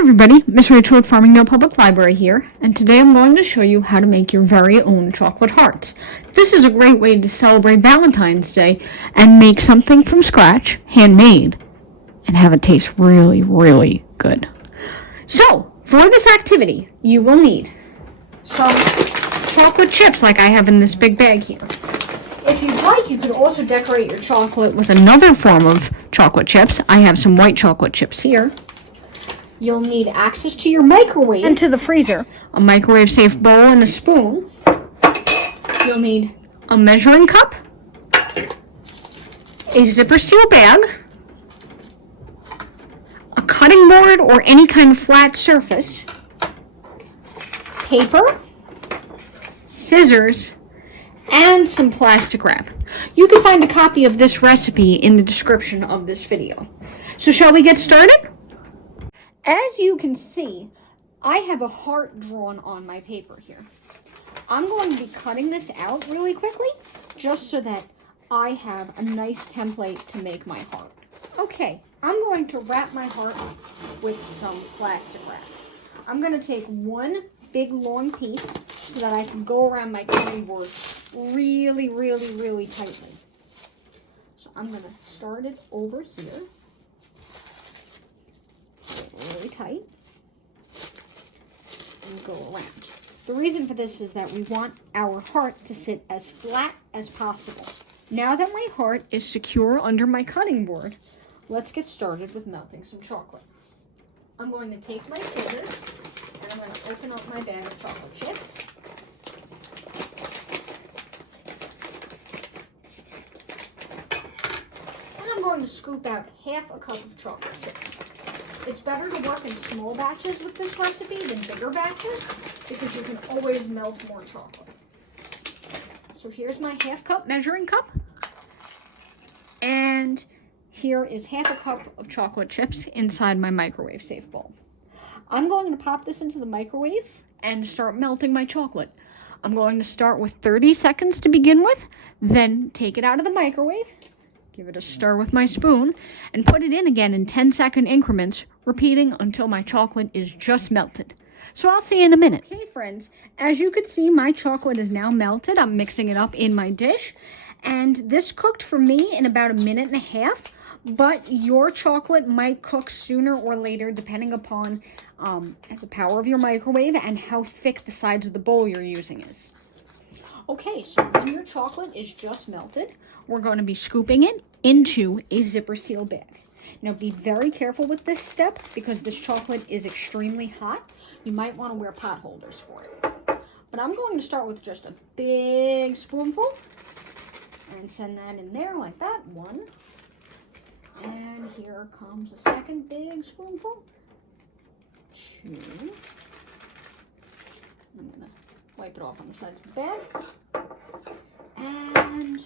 everybody, Miss Rachel at Farmingdale Public Library here, and today I'm going to show you how to make your very own chocolate hearts. This is a great way to celebrate Valentine's Day and make something from scratch, handmade, and have it taste really, really good. So, for this activity, you will need some chocolate chips like I have in this big bag here. If you'd like, you could also decorate your chocolate with another form of chocolate chips. I have some white chocolate chips here. You'll need access to your microwave and to the freezer, a microwave-safe bowl and a spoon. You'll need a measuring cup, a zipper seal bag, a cutting board or any kind of flat surface, paper, scissors, and some plastic wrap. You can find a copy of this recipe in the description of this video. So shall we get started? As you can see, I have a heart drawn on my paper here. I'm going to be cutting this out really quickly, just so that I have a nice template to make my heart. Okay, I'm going to wrap my heart with some plastic wrap. I'm going to take one big long piece so that I can go around my cutting board really, really, really tightly. So I'm going to start it over here. Really tight and go around. The reason for this is that we want our heart to sit as flat as possible. Now that my heart is secure under my cutting board, let's get started with melting some chocolate. I'm going to take my scissors and I'm going to open up my bag of chocolate chips. And I'm going to scoop out half a cup of chocolate chips. It's better to work in small batches with this recipe than bigger batches because you can always melt more chocolate. So here's my half cup measuring cup. And here is half a cup of chocolate chips inside my microwave safe bowl. I'm going to pop this into the microwave and start melting my chocolate. I'm going to start with 30 seconds to begin with, then take it out of the microwave, give it a stir with my spoon, and put it in again in 10-second increments, repeating until my chocolate is just melted. So I'll see you in a minute. Okay, friends, as you can see, my chocolate is now melted. I'm mixing it up in my dish, and this cooked for me in about 1.5 minutes, but your chocolate might cook sooner or later depending upon the power of your microwave and how thick the sides of the bowl you're using is. Okay, so when your chocolate is just melted, we're going to be scooping it into a zipper seal bag. Now be very careful with this step because this chocolate is extremely hot. You might want to wear pot holders for it. But I'm going to start with just a big spoonful and send that in there like that. One. And here comes a second big spoonful. Two. I'm going to wipe it off on the sides of the bag. And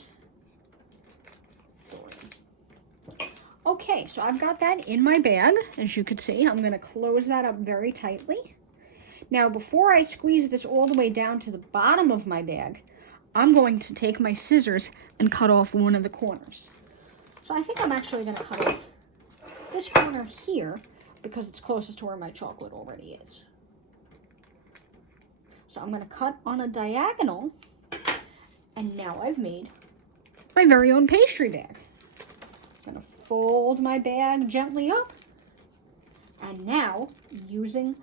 okay, so I've got that in my bag. As you can see, I'm going to close that up very tightly. Now, before I squeeze this all the way down to the bottom of my bag, I'm going to take my scissors and cut off one of the corners. So I think I'm actually going to cut off this corner here because it's closest to where my chocolate already is. So I'm going to cut on a diagonal, and now I've made my very own pastry bag. I'm going to fold my bag gently up, and now using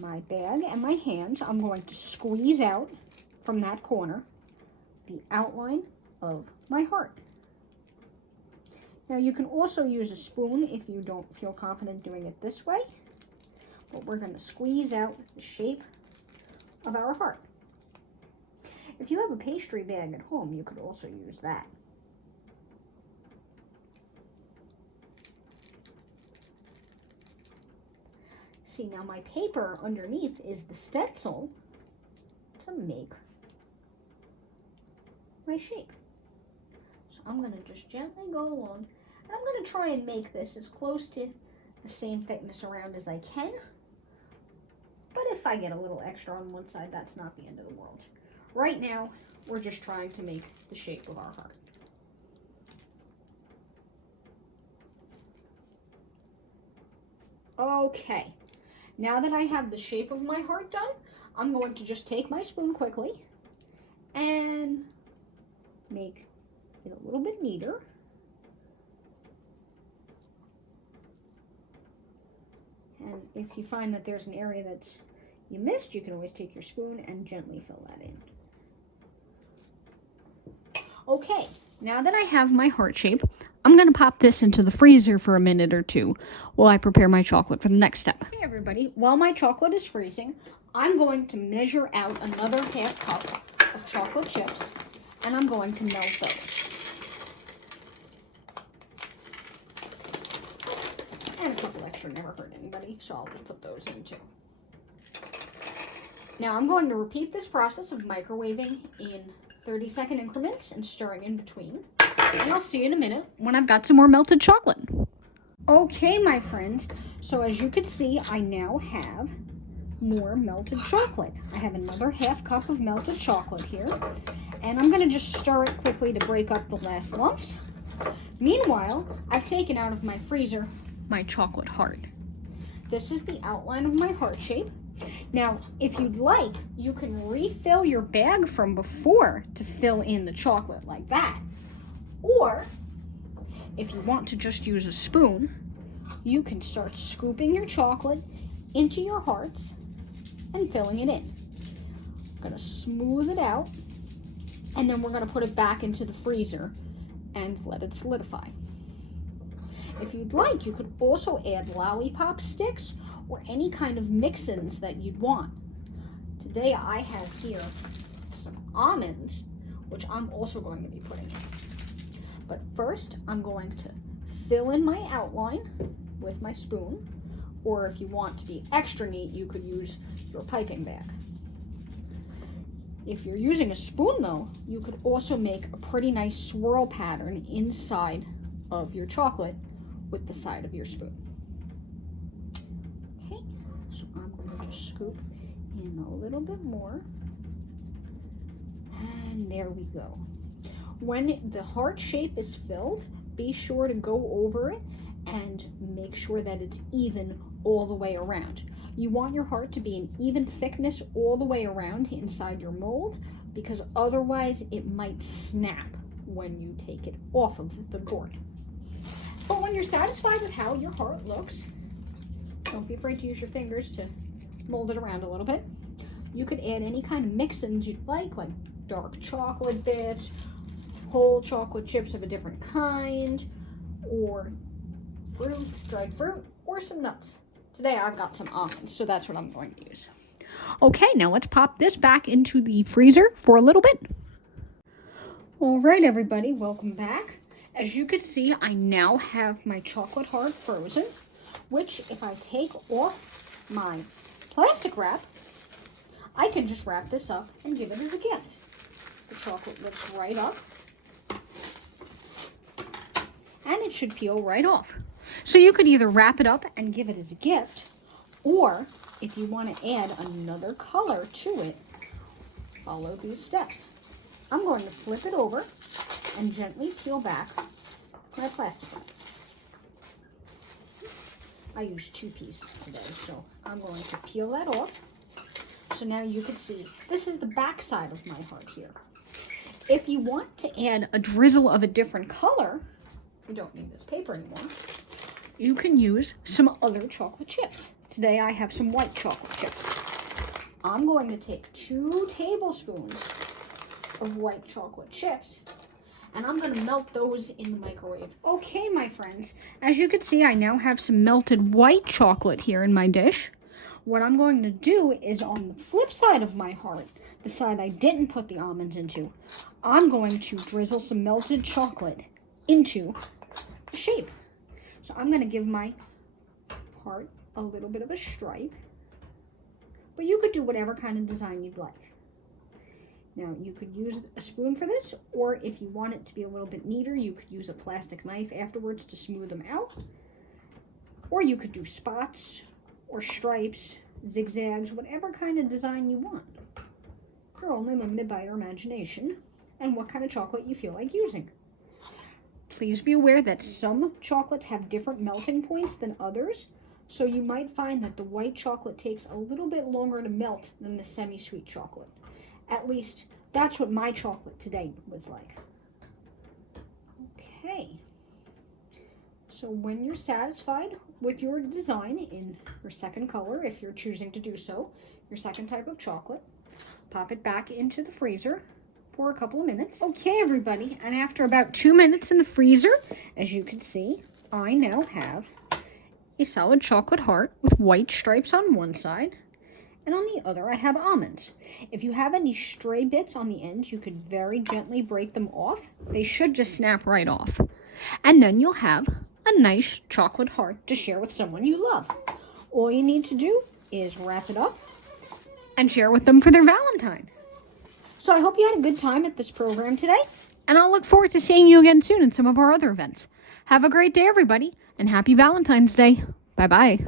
my bag and my hands, I'm going to squeeze out from that corner the outline of my heart. Now you can also use a spoon if you don't feel confident doing it this way, but we're going to squeeze out the shape of our heart. If you have a pastry bag at home, you could also use that. See, now my paper underneath is the stencil to make my shape. So I'm going to just gently go along, and I'm going to try and make this as close to the same thickness around as I can. But if I get a little extra on one side, that's not the end of the world. Right now, we're just trying to make the shape of our heart. Okay, Now that I have the shape of my heart done, I'm going to just take my spoon quickly and make it a little bit neater. And if you find that there's an area that you missed, you can always take your spoon and gently fill that in. Okay, now that I have my heart shape, I'm going to pop this into the freezer for a minute or two while I prepare my chocolate for the next step. Hey everybody, while my chocolate is freezing, I'm going to measure out another half cup of chocolate chips, and I'm going to melt those. And a couple extra never hurt anybody, so I'll just put those in too. Now I'm going to repeat this process of microwaving in 30-second increments and stirring in between. And I'll see you in a minute when I've got some more melted chocolate. Okay, my friends, so as you can see, I now have more melted chocolate. I have another half cup of melted chocolate here, and I'm going to just stir it quickly to break up the last lumps. Meanwhile, I've taken out of my freezer my chocolate heart. This is the outline of my heart shape. Now, if you'd like, you can refill your bag from before to fill in the chocolate like that. Or, if you want to just use a spoon, you can start scooping your chocolate into your hearts and filling it in. I'm going to smooth it out, and then we're going to put it back into the freezer and let it solidify. If you'd like, you could also add lollipop sticks or any kind of mix-ins that you'd want. Today I have here some almonds, which I'm also going to be putting in. But first, I'm going to fill in my outline with my spoon, or if you want to be extra neat, you could use your piping bag. If you're using a spoon though, you could also make a pretty nice swirl pattern inside of your chocolate with the side of your spoon. Okay, so I'm going to just scoop in a little bit more. And there we go. When the heart shape is filled, be sure to go over it and make sure that it's even all the way around. You want your heart to be an even thickness all the way around inside your mold, because otherwise it might snap when you take it off of the board. But when you're satisfied with how your heart looks, don't be afraid to use your fingers to mold it around a little bit. You could add any kind of mix-ins you'd like dark chocolate bits, whole chocolate chips of a different kind, or fruit, dried fruit, or some nuts. Today I've got some almonds, so that's what I'm going to use. Okay, now let's pop this back into the freezer for a little bit. All right, everybody, welcome back. As you can see, I now have my chocolate heart frozen, which if I take off my plastic wrap, I can just wrap this up and give it as a gift. The chocolate lifts right up, and it should peel right off. So you could either wrap it up and give it as a gift, or if you want to add another color to it, follow these steps. I'm going to flip it over and gently peel back my plastic wrap. I used 2 pieces today, so I'm going to peel that off. So now you can see, this is the back side of my heart here. If you want to add a drizzle of a different color, you don't need this paper anymore, you can use some other chocolate chips. Today I have some white chocolate chips. I'm going to take 2 tablespoons of white chocolate chips, and I'm going to melt those in the microwave. Okay, my friends, as you can see, I now have some melted white chocolate here in my dish. What I'm going to do is on the flip side of my heart, the side I didn't put the almonds into, I'm going to drizzle some melted chocolate into the shape. So I'm going to give my heart a little bit of a stripe, but you could do whatever kind of design you'd like. Now, you could use a spoon for this, or if you want it to be a little bit neater, you could use a plastic knife afterwards to smooth them out. Or you could do spots, or stripes, zigzags, whatever kind of design you want. You're only limited by your imagination and what kind of chocolate you feel like using. Please be aware that some chocolates have different melting points than others, So you might find that the white chocolate takes a little bit longer to melt than the semi-sweet chocolate. At least, that's what my chocolate today was like. Okay. So when you're satisfied with your design in your second color, if you're choosing to do so, your second type of chocolate, pop it back into the freezer for a couple of minutes. Okay, everybody, and after about 2 minutes in the freezer, as you can see, I now have a solid chocolate heart with white stripes on one side, and on the other I have almonds. If you have any stray bits on the ends, you could very gently break them off. They should just snap right off. And then you'll have a nice chocolate heart to share with someone you love. All you need to do is wrap it up and share it with them for their Valentine. So I hope you had a good time at this program today, and I'll look forward to seeing you again soon in some of our other events. Have a great day, everybody, and happy Valentine's Day. Bye-bye.